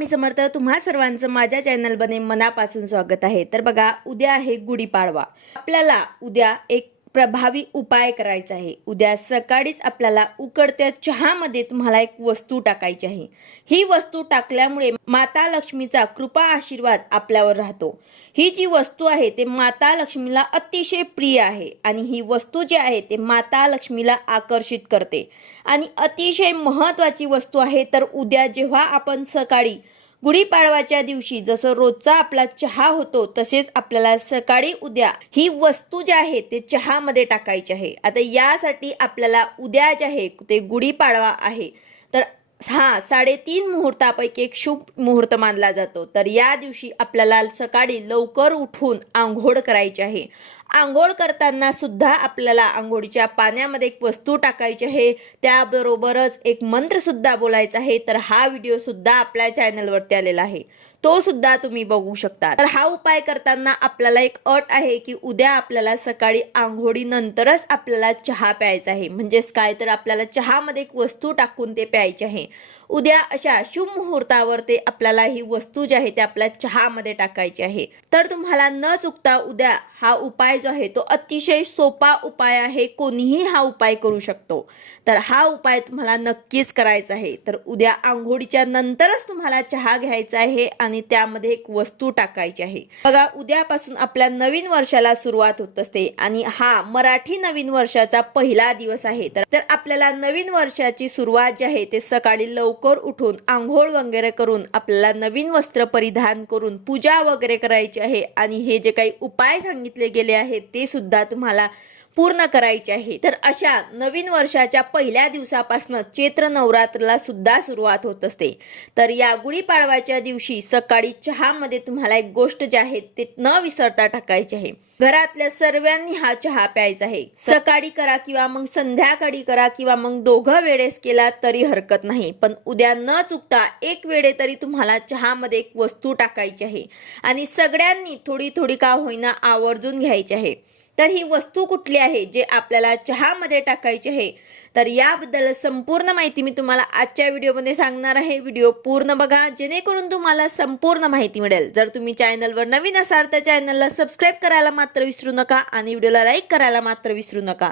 स्वामी समर्थ तुम्हा सर्वांचं माझ्या चॅनलमध्ये मनापासून स्वागत आहे. तर बघा उद्या आहे गुढीपाडवा. आपल्याला उद्या एक प्रभावी उपाय करायचा आहे. उद्या सकाळीच आपल्याला उकडत्या चहामध्ये तुम्हाला एक वस्तू टाकायची आहे. ही वस्तू टाकल्यामुळे माता लक्ष्मीचा कृपा आशीर्वाद आपल्यावर राहतो. ही जी वस्तू आहे ते माता लक्ष्मीला अतिशय प्रिय आहे आणि ही वस्तू जी आहे ते माता लक्ष्मीला आकर्षित करते. आणि अतिशय महत्त्वाची वस्तू आहे तर उद्या जेव्हा आपण सकाळी गुढीपाडवाच्या दिवशी जसं रोजचा आपला चहा होतो तसेच आपल्याला सकाळी उद्या ही वस्तू जी आहे ते चहामध्ये टाकायची आहे. आता यासाठी आपल्याला उद्या जे आहे ते गुढीपाडवा आहे. तर हा साडेतीन मुहूर्तापैकी एक शुभ मुहूर्त मानला जातो. तर या दिवशी आपल्याला सकाळी लवकर उठून आंघोळ करायची आहे. आंघोळ करताना सुद्धा आपल्याला आंघोळीच्या पाण्यामध्ये एक वस्तू टाकायची आहे. त्याबरोबरच एक मंत्र सुद्धा बोलायचा आहे. तर हा व्हिडिओ सुद्धा आपल्या चॅनलवरती आलेला आहे. तो सुद्धा तुम्ही बघू शकता. तर हा उपाय करताना आपल्याला एक अट आहे की उद्या आपल्याला सकाळी आंघोळीनंतरच आपल्याला चहा प्यायचा आहे. म्हणजेच काय? तर आपल्याला चहामध्ये एक वस्तू टाकून ते प्यायचे आहे. उद्या अशा शुभ मुहूर्तावर ते आपल्याला ही वस्तू जी आहे ते आपल्या चहामध्ये टाकायची आहे. तर तुम्हाला न चुकता उद्या हा उपाय जो आहे तो अतिशय सोपा उपाय आहे. कोणीही हा उपाय करू शकतो. तर हा उपाय तुम्हाला नक्कीच करायचा आहे. तर उद्या आंघोळीच्या नंतरच तुम्हाला चहा घ्यायचा आहे आणि त्यामध्ये एक वस्तू टाकायची आहे. बघा उद्यापासून आपल्या नवीन वर्षाला सुरुवात होत असते आणि हा मराठी नवीन वर्षाचा पहिला दिवस आहे. तर तर आपल्याला नवीन वर्षाची सुरुवात जी आहे ते सकाळी लवकर उठून आंघोळ वगैरे करून आपल्याला नवीन वस्त्र परिधान करून पूजा वगैरे करायची आहे. आणि हे जे काही उपाय सांगितले गेले आहेत ते सुद्धा तुम्हाला पूर्ण करायची आहे. तर अशा नवीन वर्षाच्या पहिल्या दिवसापासून चैत्र नवरात्रला सुद्धा सुरुवात होत असते. तर या गुढीपाडवाच्या दिवशी सकाळी चहामध्ये तुम्हाला एक गोष्ट जी आहे ते न विसरता टाकायची आहे. घरातल्या सर्वांनी हा चहा प्यायचा आहे. सकाळी करा किंवा मग संध्याकाळी करा किंवा मग दोघं वेळेस केला तरी हरकत नाही. पण उद्या न चुकता एक वेळे तरी तुम्हाला चहामध्ये एक वस्तू टाकायची आहे. आणि सगळ्यांनी थोडी थोडी का होईना आवर्जून घ्यायची आहे. तर ही वस्तू कुठली आहे जे आपल्याला चहामध्ये टाकायची आहे? तर याबद्दल संपूर्ण माहिती मी तुम्हाला आजच्या व्हिडिओमध्ये सांगणार आहे. व्हिडिओ पूर्ण बघा जेणेकरून तुम्हाला संपूर्ण माहिती मिळेल. जर तुम्ही चॅनलवर नवीन असाल तर चॅनलला सबस्क्राईब करायला मात्र विसरू नका आणि व्हिडिओला लाईक करायला मात्र विसरू नका.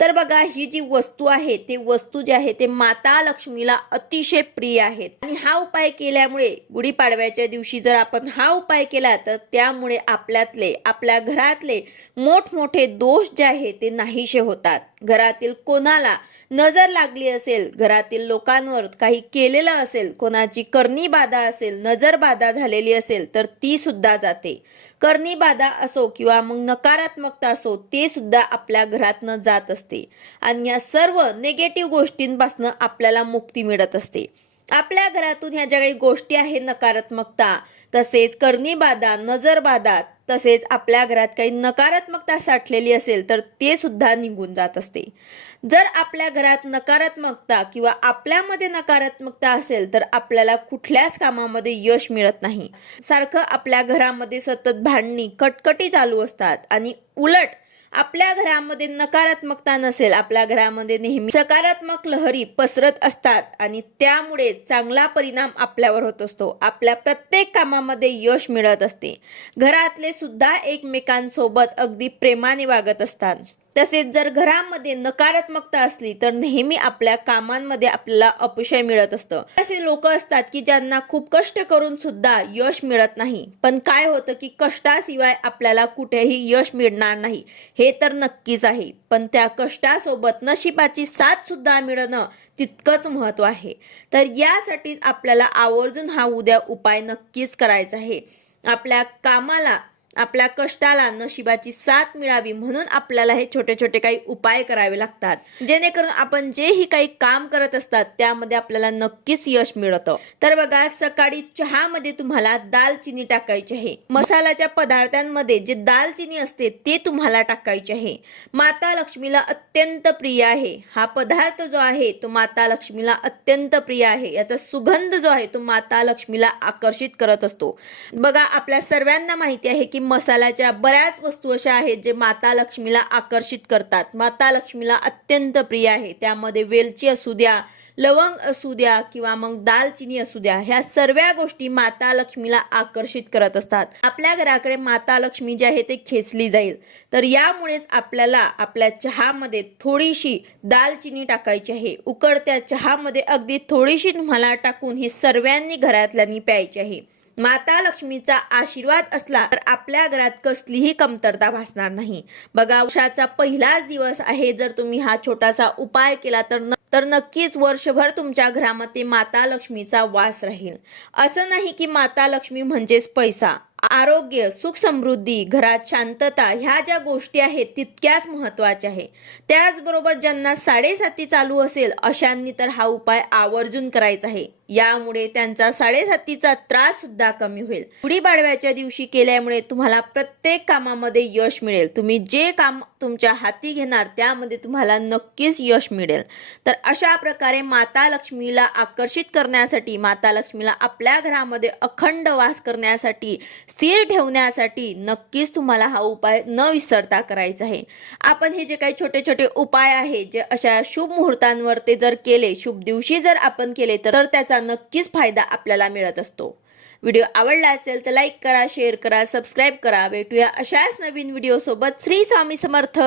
तर बघा ही जी वस्तू आहे ते वस्तू जी आहे ते माता लक्ष्मीला अतिशय प्रिय आहेत. आणि हा उपाय केल्यामुळे गुढीपाडव्याच्या दिवशी जर आपण हा उपाय केला तर त्यामुळे आपल्यातले आपल्या घरातले मोठमोठे दोष जे आहे ते नाहीसे होतात. घरातील कोणाला नजर लागली असेल घरातील लोकांवर काही केलेलं असेल कोणाची करणी बाधा असेल नजर बाधा झालेली असेल तर ती सुद्धा जाते. करणी बाधा असो किंवा मग नकारात्मकता असो ते सुद्धा आपल्या घरातनं जात असते. आणि या सर्व निगेटिव्ह गोष्टींपासून आपल्याला मुक्ती मिळत असते. आपल्या घरातून ह्या ज्या काही गोष्टी आहे नकारात्मकता तसेच करणीबाधा नजरबाधा तसेच आपल्या घरात काही नकारात्मकता साठलेली असेल तर ते सुद्धा निघून जात असते. जर आपल्या घरात नकारात्मकता किंवा आपल्यामध्ये नकारात्मकता असेल तर आपल्याला कुठल्याच कामामध्ये यश मिळत नाही. सारखं आपल्या घरामध्ये सतत भांडणी कटकटी चालू असतात आणि उलट आपल्या घरामध्ये नकारात्मकता नसेल आपल्या घरामध्ये नेहमी सकारात्मक लहरी पसरत असतात आणि त्यामुळे चांगला परिणाम आपल्यावर होत असतो. आपल्या प्रत्येक कामामध्ये यश मिळत असते. घरातले सुद्धा एकमेकांसोबत अगदी प्रेमाने वागत असतात. तसेच जर घरामध्ये नकारात्मकता असली तर नेहमी आपल्या कामांमध्ये आपल्याला अपशय मिळत असतं. असे लोक असतात की ज्यांना खूप कष्ट करून सुद्धा यश मिळत नाही. पण काय होतं की कष्टाशिवाय आपल्याला कुठेही यश मिळणार नाही. हे तर नक्कीच आहे. पण त्या कष्टासोबत नशिबाची साथ सुद्धा मिळणं तितकंच महत्त्व आहे. तर यासाठीच आपल्याला आवर्जून हा उद्या उपाय नक्कीच करायचा आहे. आपल्या कामाला आपल्या कष्टाला नशिबाची साथ मिळावी म्हणून आपल्याला हे छोटे छोटे काही उपाय करावे लागतात. जेणेकरून आपण जेही काही काम करत असतात त्यामध्ये आपल्याला नक्कीच यश मिळतं. तर बघा सकाळी चहामध्ये तुम्हाला दालचिनी टाकायची आहे. मसाल्याच्या पदार्थांमध्ये जे दालचिनी असते ते तुम्हाला टाकायचे आहे. माता लक्ष्मीला अत्यंत प्रिय आहे. हा पदार्थ जो आहे तो माता लक्ष्मीला अत्यंत प्रिय आहे. याचा सुगंध जो आहे तो माता लक्ष्मीला आकर्षित करत असतो. बघा आपल्या सर्वांना माहिती आहे की मसाल्याच्या बऱ्याच वस्तू अशा आहेत जे माता लक्ष्मीला आकर्षित करतात. माता लक्ष्मीला अत्यंत प्रिय आहे. त्यामध्ये वेलची असू द्या लवंग असू द्या किंवा मग दालचिनी असू द्या ह्या सर्व गोष्टी माता लक्ष्मीला आकर्षित करत असतात. आपल्या घराकडे माता लक्ष्मी जी आहे ते खेचली जाईल. तर यामुळेच आपल्याला आपल्या चहामध्ये थोडीशी दालचिनी टाकायची आहे. उकडत्या चहामध्ये अगदी थोडीशी तुम्हाला टाकून हे सर्वांनी घरातल्यांनी प्यायची आहे. माता लक्ष्मीचा आशीर्वाद असला तर आपल्या घरात कसलीही कमतरता भासणार नाही. बघा वर्षाचा पहिलाच दिवस आहे जर तुम्ही हा छोटासा उपाय केला तर न- तर नक्कीच वर्षभर तुमच्या घरामध्ये माता लक्ष्मीचा वास राहील. असं नाही की माता लक्ष्मी म्हणजेच पैसा. आरोग्य सुख समृद्धी घरात शांतता ह्या ज्या गोष्टी आहेत तितक्याच महत्त्वाच्या आहे. त्याचबरोबर ज्यांना साडेसाती चालू असेल अशांनी तर हा उपाय आवर्जून करायचा आहे. यामुळे त्यांचा साडेसातीचा त्रास सुद्धा कमी होईल. गुढीपाडव्याच्या दिवशी केल्यामुळे तुम्हाला प्रत्येक कामामध्ये यश मिळेल. तुम्ही जे काम तुमच्या हाती घेणार त्यामध्ये तुम्हाला नक्कीच यश मिळेल. तर अशा प्रकारे माता लक्ष्मीला आकर्षित करण्यासाठी माता लक्ष्मीला आपल्या घरामध्ये अखंड वास करण्यासाठी स्थिर ठेवण्यासाठी नक्कीच तुम्हाला हा उपाय न विसरता करायचा आहे. आपण हे जे काही छोटे छोटे उपाय आहे जे अशा शुभ मुहूर्तांवर ते जर केले शुभ दिवशी जर आपण केले तर त्याचा नक्कीच फायदा आपल्याला मिळत असतो. व्हिडिओ आवडला असेल तर लाईक करा शेअर करा सबस्क्राईब करा. भेटूया अशाच नवीन व्हिडिओ सोबत श्री स्वामी समर्थ.